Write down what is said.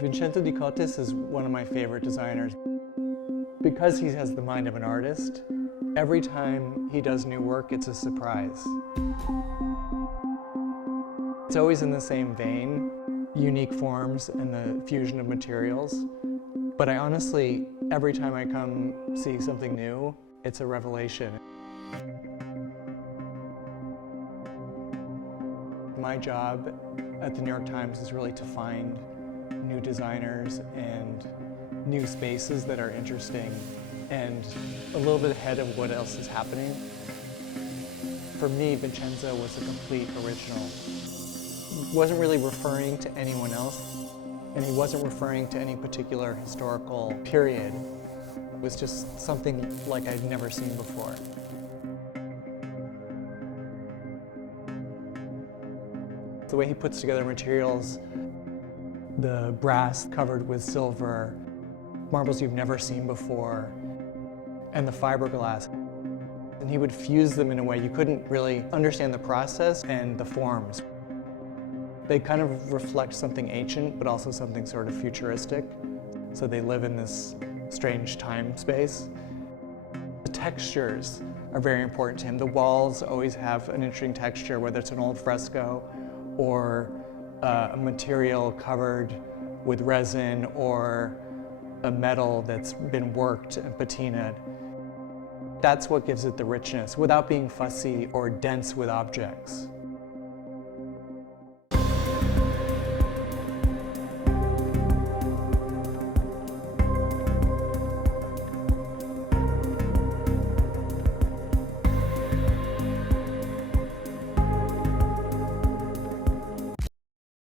Vincenzo di Cotiis is one of my favorite designers. Because he has the mind of an artist, every time he does new work, it's a surprise. It's always in the same vein, unique forms and the fusion of materials. But I honestly, every time I come see something new, it's a revelation. My job at the New York Times is really to find new designers and new spaces that are interesting and a little bit ahead of what else is happening. For me, Vincenzo was a complete original. He wasn't really referring to anyone else, and he wasn't referring to any particular historical period. It was just something like I'd never seen before. The way he puts together materials, the brass covered with silver, marbles you've never seen before, and the fiberglass. And he would fuse them in a way you couldn't really understand the process and the forms. They kind of reflect something ancient, but also something sort of futuristic. So they live in this strange time space. The textures are very important to him. The walls always have an interesting texture, whether it's an old fresco or a material covered with resin or a metal that's been worked and patinaed. That's what gives it the richness, without being fussy or dense with objects.